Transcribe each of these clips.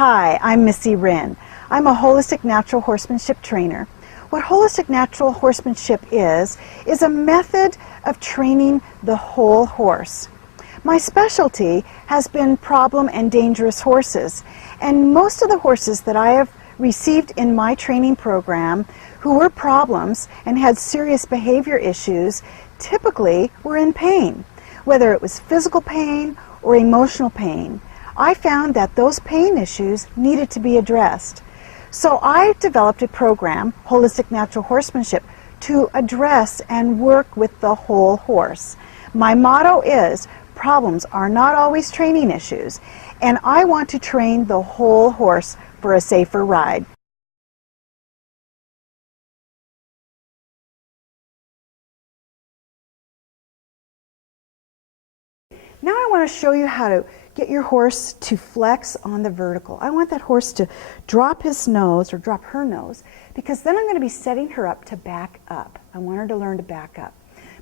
Hi, I'm Missy Wryn. I'm a holistic natural horsemanship trainer. What holistic natural horsemanship is a method of training the whole horse. My specialty has been problem and dangerous horses, and most of the horses that I have received in my training program who were problems and had serious behavior issues typically were in pain, whether it was physical pain or emotional pain. I found that those pain issues needed to be addressed. So I developed a program, Holistic Natural Horsemanship, to address and work with the whole horse. My motto is, problems are not always training issues, and I want to train the whole horse for a safer ride. Now I want to show you how to get your horse to flex on the vertical. I want that horse to drop his nose or drop her nose, because then I'm going to be setting her up to back up. I want her to learn to back up.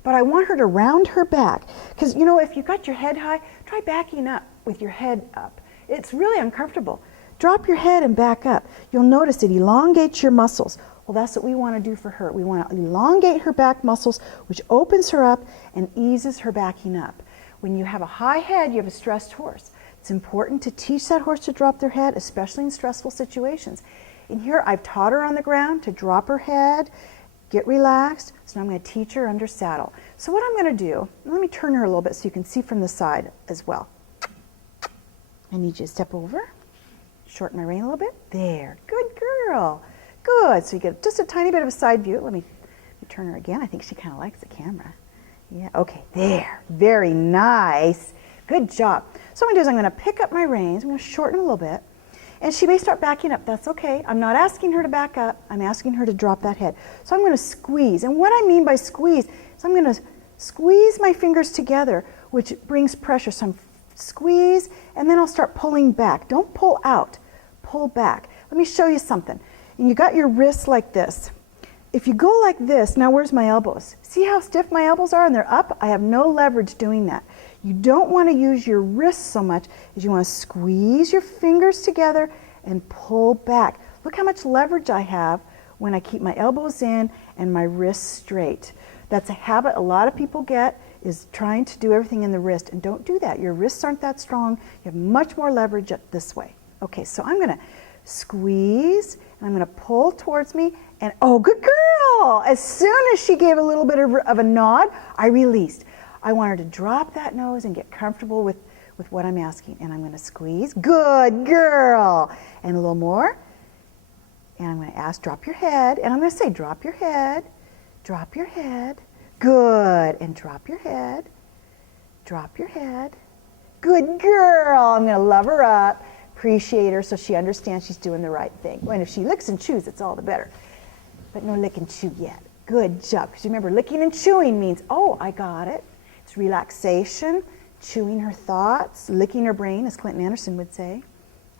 But I want her to round her back, because you know, if you've got your head high, try backing up with your head up. It's really uncomfortable. Drop your head and back up. You'll notice it elongates your muscles. Well, that's what we want to do for her. We want to elongate her back muscles, which opens her up and eases her backing up. When you have a high head, you have a stressed horse. It's important to teach that horse to drop their head, especially in stressful situations. And here I've taught her on the ground to drop her head, get relaxed. So now I'm going to teach her under saddle. So what I'm going to do, let me turn her a little bit so you can see from the side as well. I need you to step over, shorten my rein a little bit. There, good girl. Good, so you get just a tiny bit of a side view. Let me turn her again. I think she kind of likes the camera. Yeah, okay, there, very nice. Good job. So what I'm going to do is I'm going to pick up my reins, I'm going to shorten a little bit, and she may start backing up. That's okay. I'm not asking her to back up, I'm asking her to drop that head. So I'm going to squeeze, and what I mean by squeeze is I'm going to squeeze my fingers together, which brings pressure. So I'm squeeze, and then I'll start pulling back. Don't pull out, pull back. Let me show you something. And you got your wrists like this. If you go like this, now where's my elbows? See how stiff my elbows are and they're up? I have no leverage doing that. You don't want to use your wrists so much as you want to squeeze your fingers together and pull back. Look how much leverage I have when I keep my elbows in and my wrists straight. That's a habit a lot of people get, is trying to do everything in the wrist, and don't do that. Your wrists aren't that strong. You have much more leverage this way. Okay, so I'm going to squeeze and I'm going to pull towards me, and oh, good girl! As soon as she gave a little bit of a nod, I released. I want her to drop that nose and get comfortable with what I'm asking, and I'm going to squeeze. Good girl! And a little more, and I'm going to ask, drop your head, and I'm going to say, drop your head, drop your head. Good, and drop your head, drop your head. Good girl! I'm going to love her up, appreciate her so she understands she's doing the right thing. And if she licks and chews, it's all the better. But no lick and chew yet. Good job. Because remember, licking and chewing means, oh, I got it. It's relaxation, chewing her thoughts, licking her brain, as Clinton Anderson would say.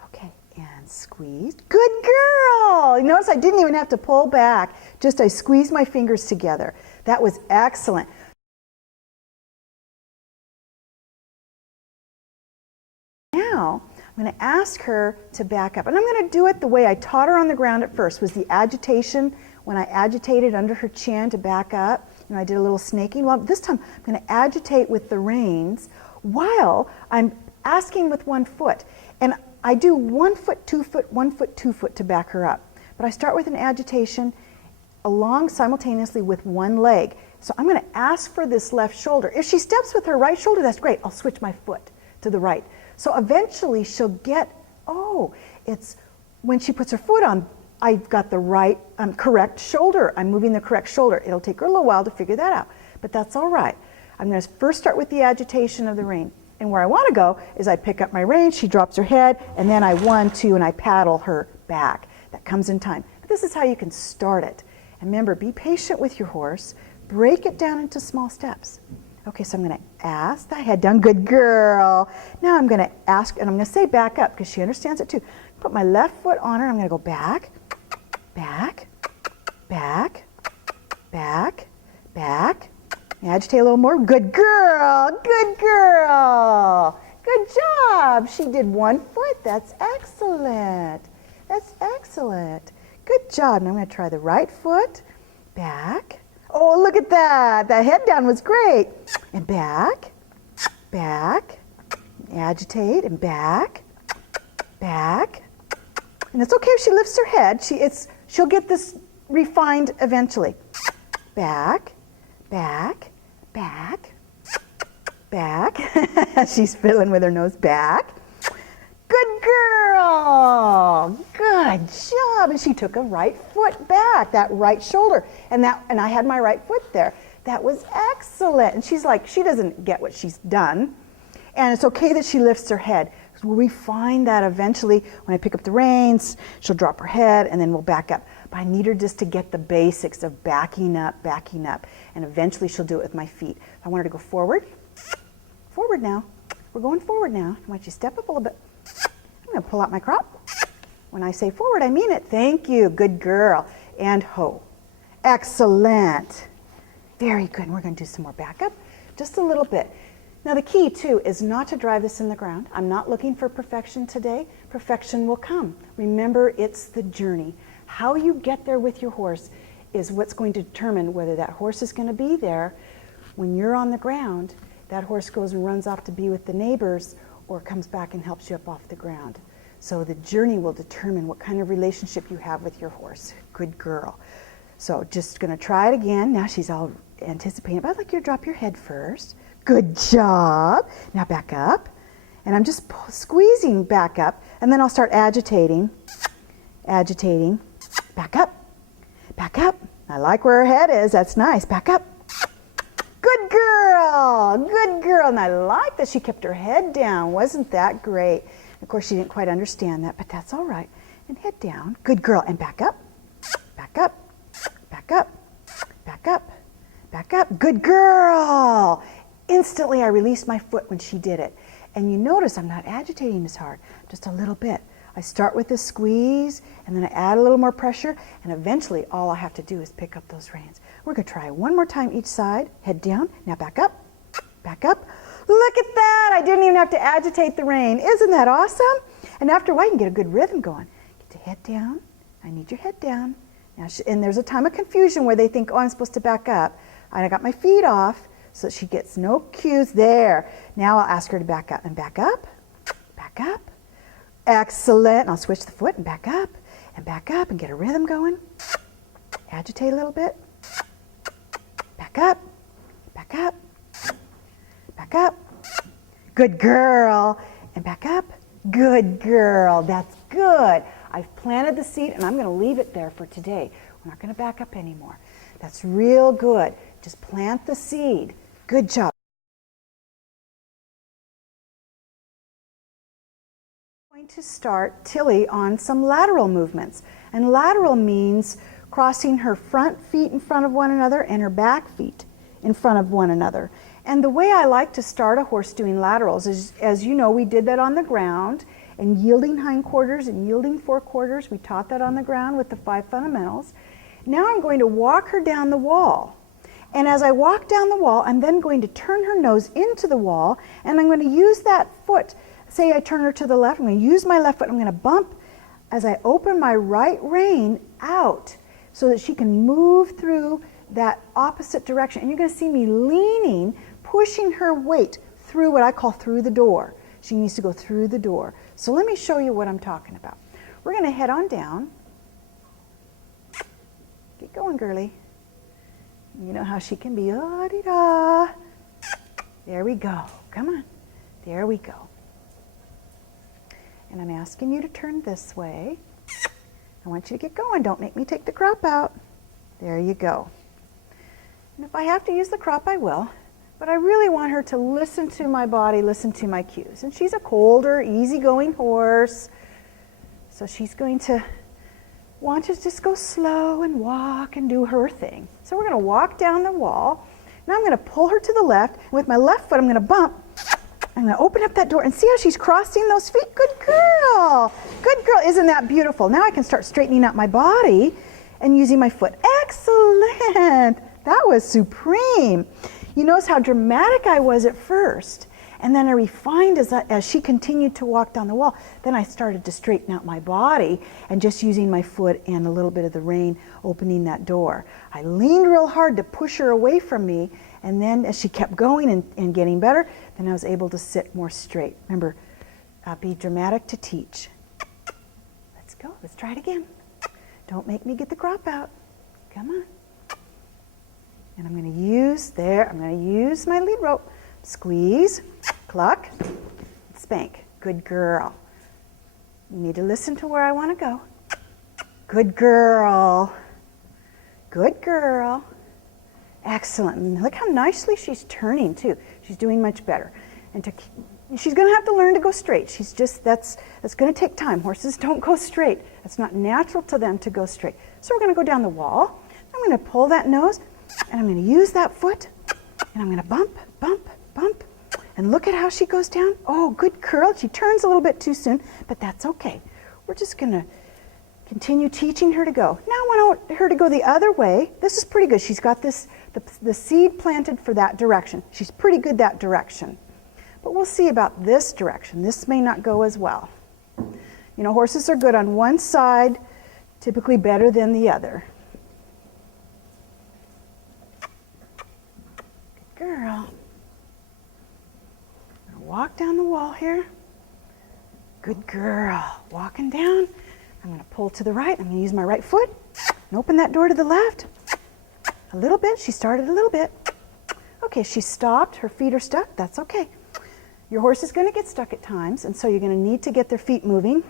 Okay, and squeeze. Good girl! You notice I didn't even have to pull back. Just I squeezed my fingers together. That was excellent. Now, I'm going to ask her to back up. And I'm going to do it the way I taught her on the ground at first, was the agitation, when I agitated under her chin to back up. You know, I did a little snaking. Well, this time I'm going to agitate with the reins while I'm asking with one foot. And I do 1 foot, 2 foot, 1 foot, 2 foot to back her up. But I start with an agitation along simultaneously with one leg. So I'm going to ask for this left shoulder. If she steps with her right shoulder, that's great. I'll switch my foot to the right. So eventually she'll get, oh, it's when she puts her foot on, I've got the right, correct shoulder. I'm moving the correct shoulder. It'll take her a little while to figure that out, but that's all right. I'm going to first start with the agitation of the rein. And where I want to go is I pick up my rein, she drops her head, and then I 1, 2, and I paddle her back. That comes in time. But this is how you can start it. And remember, be patient with your horse. Break it down into small steps. Okay, so I'm going to ask that head down. Good girl. Now I'm going to ask, and I'm going to say back up because she understands it too. Put my left foot on her. I'm going to go back, back, back, back, back. Agitate a little more. Good girl. Good girl. Good job. She did one foot. That's excellent. That's excellent. Good job. Now I'm going to try the right foot. Back. Oh, look at that. That head down was great. And back. Back. Agitate and back. Back. And it's okay if she lifts her head. She'll get this refined eventually. Back. Back. Back. Back. She's fiddling with her nose. Back. Good girl. Good job. And she took a right foot back, that right shoulder. And I had my right foot there. That was excellent. And she's like, she doesn't get what she's done. And it's okay that she lifts her head. We'll refine that eventually. When I pick up the reins, she'll drop her head and then we'll back up. But I need her just to get the basics of backing up. And eventually she'll do it with my feet. I want her to go forward. Forward now. We're going forward now. I want you to step up a little bit. I'm going to pull out my crop. When I say forward, I mean it. Thank you. Good girl. And ho. Excellent. Very good. And we're going to do some more backup. Just a little bit. Now the key too is not to drive this in the ground. I'm not looking for perfection today. Perfection will come. Remember, it's the journey. How you get there with your horse is what's going to determine whether that horse is going to be there when you're on the ground. That horse goes and runs off to be with the neighbors or comes back and helps you up off the ground. So the journey will determine what kind of relationship you have with your horse. Good girl. So just going to try it again. Now she's all anticipating, but I'd like you to drop your head first. Good job. Now back up. And I'm just squeezing back up, and then I'll start agitating. Agitating. Back up. Back up. I like where her head is. That's nice. Back up. Good girl. Good girl. And I like that she kept her head down. Wasn't that great? Of course, she didn't quite understand that, but that's all right. And head down. Good girl. And back up. Back up. Back up. Back up. Back up. Good girl. Instantly, I released my foot when she did it. And you notice I'm not agitating as hard, just a little bit. I start with a squeeze, and then I add a little more pressure, and eventually all I have to do is pick up those reins. We're going to try one more time each side. Head down. Now back up. Back up. Look at that. I didn't even have to agitate the rein. Isn't that awesome? And after a while, you can get a good rhythm going. Get your head down. I need your head down. Now, and there's a time of confusion where they think, oh, I'm supposed to back up. And I got my feet off. So she gets no cues there. Now I'll ask her to back up and back up, back up. Excellent. And I'll switch the foot and back up and get a rhythm going. Agitate a little bit. Back up, back up, back up. Good girl. And back up. Good girl. That's good. I've planted the seed and I'm going to leave it there for today. We're not going to back up anymore. That's real good. Just plant the seed. Good job. I'm going to start Tilly on some lateral movements. And lateral means crossing her front feet in front of one another and her back feet in front of one another. And the way I like to start a horse doing laterals is, as you know, we did that on the ground, and yielding hindquarters and yielding forequarters. We taught that on the ground with the 5 fundamentals. Now I'm going to walk her down the wall. And as I walk down the wall, I'm then going to turn her nose into the wall, and I'm going to use that foot. Say I turn her to the left, I'm going to use my left foot, I'm going to bump as I open my right rein out so that she can move through that opposite direction. And you're going to see me leaning, pushing her weight through what I call through the door. She needs to go through the door. So let me show you what I'm talking about. We're going to head on down. Get going, girly. You know how she can be. Oh-dee-da. There we go. Come on. There we go. And I'm asking you to turn this way. I want you to get going. Don't make me take the crop out. There you go. And if I have to use the crop, I will. But I really want her to listen to my body, listen to my cues. And she's a colder, easygoing horse. So she's going to want to just go slow and walk and do her thing. So we're going to walk down the wall. Now I'm going to pull her to the left. And with my left foot, I'm going to bump. I'm going to open up that door and see how she's crossing those feet. Good girl. Good girl. Isn't that beautiful? Now I can start straightening out my body and using my foot. Excellent. That was supreme. You notice how dramatic I was at first. And then I refined as she continued to walk down the wall. Then I started to straighten out my body and just using my foot and a little bit of the rein opening that door. I leaned real hard to push her away from me, and then as she kept going and getting better, then I was able to sit more straight. Remember, be dramatic to teach. Let's go. Let's try it again. Don't make me get the crop out. Come on. And I'm going to use my lead rope. Squeeze, cluck, spank. Good girl. You need to listen to where I want to go. Good girl. Good girl. Excellent. And look how nicely she's turning too. She's doing much better. And she's going to have to learn to go straight. That's going to take time. Horses don't go straight. It's not natural to them to go straight. So we're going to go down the wall. I'm going to pull that nose, and I'm going to use that foot, and I'm going to bump, bump, bump. And look at how she goes down. Oh, good girl. She turns a little bit too soon, but that's okay. We're just going to continue teaching her to go. Now I want her to go the other way. This is pretty good. She's got the seed planted for that direction. She's pretty good that direction. But we'll see about this direction. This may not go as well. You know, horses are good on one side, typically better than the other. Good girl. Walk down the wall here. Good girl. Walking down. I'm going to pull to the right. I'm going to use my right foot and open that door to the left. A little bit. She started a little bit. Okay, she stopped. Her feet are stuck. That's okay. Your horse is going to get stuck at times, and so you're going to need to get their feet moving.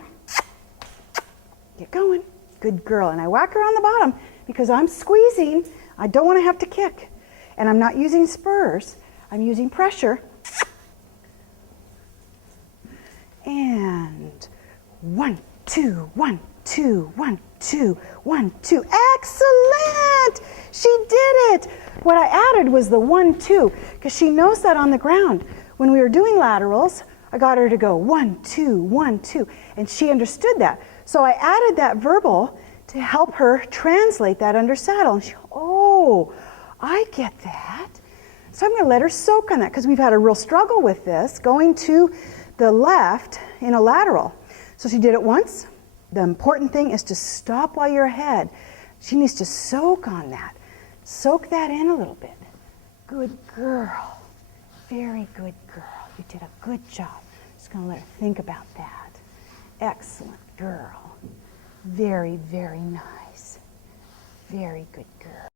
Get going. Good girl. And I whack her on the bottom because I'm squeezing. I don't want to have to kick. And I'm not using spurs. I'm using pressure. And 1, 2, 1, 2, 1, 2, 1, 2. Excellent! She did it! What I added was the 1, 2, because she knows that on the ground. When we were doing laterals, I got her to go 1, 2, 1, 2, and she understood that. So I added that verbal to help her translate that under saddle. And she, oh, I get that. So I'm going to let her soak on that because we've had a real struggle with this, going to the left in a lateral. So she did it once. The important thing is to stop while you're ahead. She needs to soak on that. Soak that in a little bit. Good girl. Very good girl. You did a good job. Just going to let her think about that. Excellent girl. Very, very nice. Very good girl.